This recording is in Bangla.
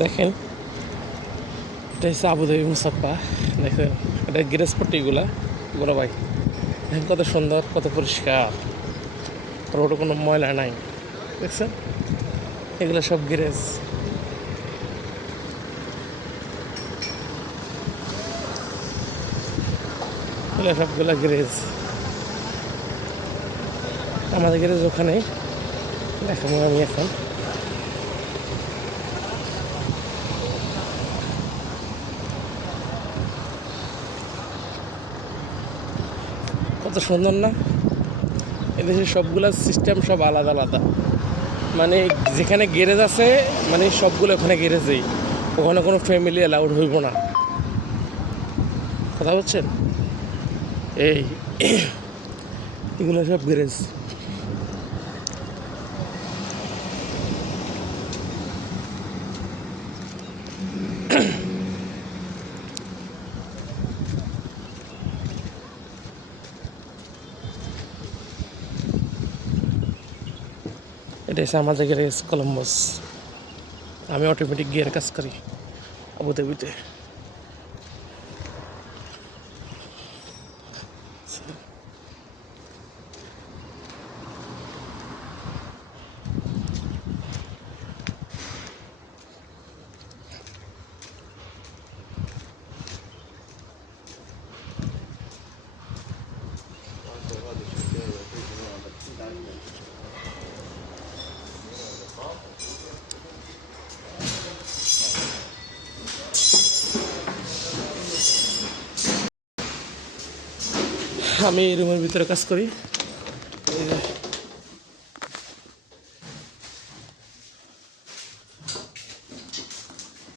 দেখেন এটা হচ্ছে আবুধাবি মুসাফা। দেখেন এটা গ্যারেজ পট্টিগুলা বড় ভাই, দেখেন কত সুন্দর, কত পরিষ্কার, রোডে কোনো ময়লা নাই। দেখছেন এগুলো সব গ্যারেজ। এগুলো সবগুলো গ্যারেজ। আমাদের গ্যারেজ ওখানে দেখাবো আমি এখন। কত সুন্দর না? এদেশে সবগুলো সিস্টেম সব আলাদা আলাদা। মানে যেখানে গ্যারেজ আছে মানে সবগুলো ওখানে গ্যারেজেই, ওখানে কোনো ফ্যামিলি অ্যালাউড হইব না। কথা বলছেন? এই এগুলো সব গ্যারেজ। এটা হচ্ছে আমাদের গ্যারেজ কলম্বাস। আমি অটোমেটিক গিয়ার কাজ করি আবুধাবিতে। আমি রুমের ভিতরে কাজ করি।